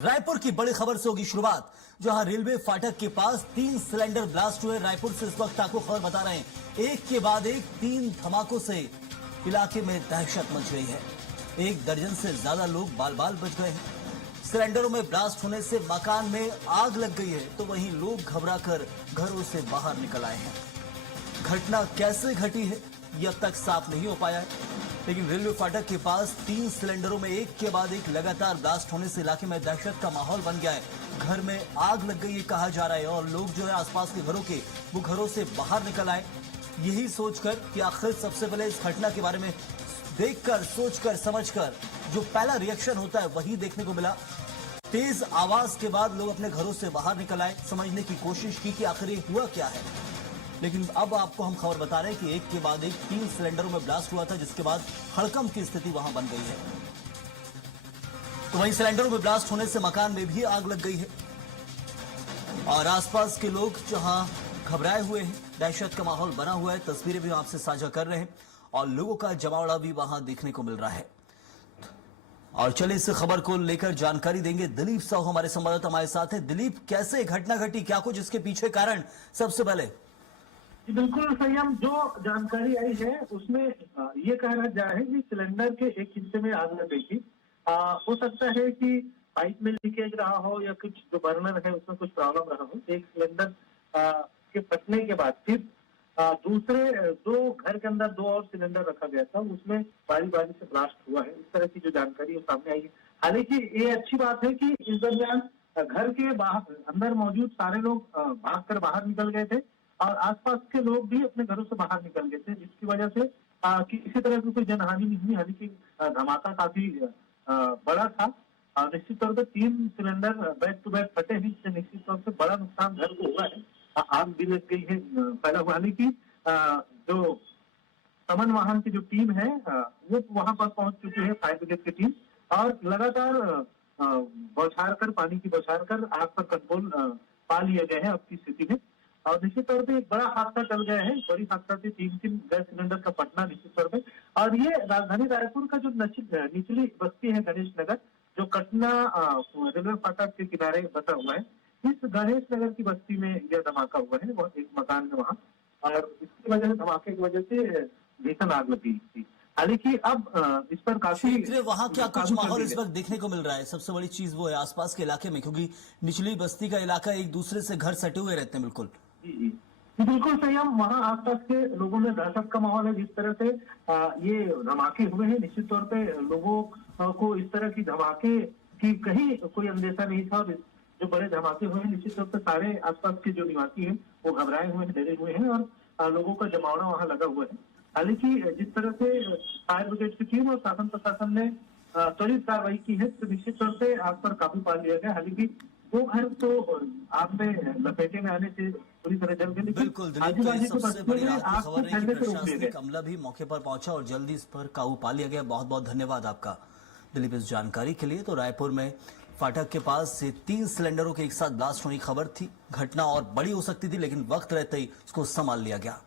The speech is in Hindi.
रायपुर की बड़ी खबर से होगी शुरुआत, जहां रेलवे फाटक के पास 3 सिलेंडर ब्लास्ट हुए। रायपुर से इस वक्त आपको खबर बता रहे हैं, एक के बाद एक 3 धमाकों से इलाके में दहशत मच गई है। 1 दर्जन से ज्यादा लोग बाल बाल बच गए हैं। सिलेंडरों में ब्लास्ट होने से मकान में आग लग गई है, तो वहीं लोग घबराकर घरों से बाहर निकल आए हैं। घटना कैसे घटी है ये अब तक साफ नहीं हो पाया है, लेकिन रेलवे फाटक के पास 3 सिलेंडरों में एक के बाद एक लगातार ब्लास्ट होने से इलाके में दहशत का माहौल बन गया है। घर में आग लग गई है कहा जा रहा है, और लोग जो है आसपास के घरों के वो घरों से बाहर निकल आए, यही सोचकर कि आखिर सबसे पहले इस घटना के बारे में देखकर, सोचकर, समझकर जो पहला रिएक्शन होता है वही देखने को मिला। तेज आवाज के बाद लोग अपने घरों से बाहर निकल आए, समझने की कोशिश की कि आखिर ये हुआ क्या है। लेकिन अब आपको हम खबर बता रहे हैं कि एक के बाद एक 3 सिलेंडरों में ब्लास्ट हुआ था, जिसके बाद हड़कंप की स्थिति वहां बन गई है। तो वहीं सिलेंडरों में ब्लास्ट होने से मकान में भी आग लग गई है, और आसपास के लोग जहां घबराए हुए हैं, दहशत का माहौल बना हुआ है। तस्वीरें भी आपसे साझा कर रहे हैं, और लोगों का जमावड़ा भी वहां देखने को मिल रहा है। और चलिए इस खबर को लेकर जानकारी देंगे दिलीप साहू, हमारे संवाददाता हमारे साथ हैं। दिलीप, कैसे घटना घटी, क्या कुछ इसके पीछे कारण? सबसे पहले बिल्कुल संयम, जो जानकारी आई है उसमें ये कहा जा रहा है कि सिलेंडर के एक हिस्से में आग लग गई थी। हो सकता है कि पाइप में लीकेज रहा हो या कुछ जो बर्नर है उसमें कुछ प्रॉब्लम रहा हो। एक सिलेंडर के फटने के बाद फिर दूसरे दो घर के अंदर 2 और सिलेंडर रखा गया था, उसमें बारी बारी से ब्लास्ट हुआ है। इस तरह की जो जानकारी है सामने आई है। हालांकि ये अच्छी बात है कि इस दरमियान घर के बाहर अंदर मौजूद सारे लोग भागकर बाहर निकल गए थे, और आसपास के लोग भी अपने घरों से बाहर निकल गए थे, जिसकी वजह से किसी तरह की कोई जनहानि नहीं हुई। हालांकि धमाका काफी बड़ा था। निश्चित तौर पर 3 सिलेंडर बैक टू बैक फटे हैं, इससे निश्चित तौर से बड़ा नुकसान घर को हुआ है। आग भी लग गई है पहला हुआ। हालांकि जो समन वाहन की जो टीम है वो वहां पर पहुंच चुकी है, फायर ब्रिगेड की टीम, और लगातार बौछार कर, पानी की बौछार कर आग पर कंट्रोल पा लिया गया है अब की स्थिति में। और निश्चित तौर पे एक बड़ा हादसा टल गया है। बड़ी हादसा थी 3 गैस सिलेंडर का फटना निश्चित तौर पे। और ये राजधानी रायपुर का जो निचली बस्ती है गणेश नगर, जो कटना रेलवे फाटक के किनारे बसा हुआ है, इस गणेश नगर की बस्ती में यह धमाका हुआ है, वो एक मकान में वहां, और इसकी वजह से, धमाके की वजह से भीषण आग लगी थी। हालांकि अब इस पर काफी वहां क्या कुछ माहौल इस वक्त देखने को मिल रहा है? सबसे बड़ी चीज वो है आसपास के इलाके में, क्योंकि निचली बस्ती का इलाका एक दूसरे से घर सटे हुए रहते हैं। बिल्कुल जी बिल्कुल संयम, वहाँ आसपास के लोगों में दहशत का माहौल है। जिस तरह से ये धमाके हुए हैं, निश्चित तौर पे लोगों को इस तरह की धमाके की कहीं कोई अंदेशा नहीं था। और जो बड़े धमाके हुए हैं, निश्चित तौर पे सारे आसपास के जो निवासी हैं वो घबराए हुए हैं, डरे हुए हैं, और लोगों का जमावड़ा वहाँ लगा हुआ है। हालांकि जिस तरह से फायर ब्रिगेड की टीम और शासन प्रशासन ने त्वरित कार्रवाई की है, तो निश्चित तौर से आग पर काबू पा लिया गया। हालांकि वो घर तो आग में लपेटे में आने से पूरी तरह जल गए। बिल्कुल दिलीप, तो ये सबसे बड़ी रात की खबर है कि प्रशासनिक अमला भी मौके पर पहुंचा और जल्दी इस पर काबू पा लिया गया। बहुत बहुत धन्यवाद आपका दिलीप इस जानकारी के लिए। तो रायपुर में फाटक के पास से 3 सिलेंडरों के एक साथ ब्लास्ट होने की खबर थी। घटना और बड़ी हो सकती थी, लेकिन वक्त रहते ही उसको संभाल लिया गया।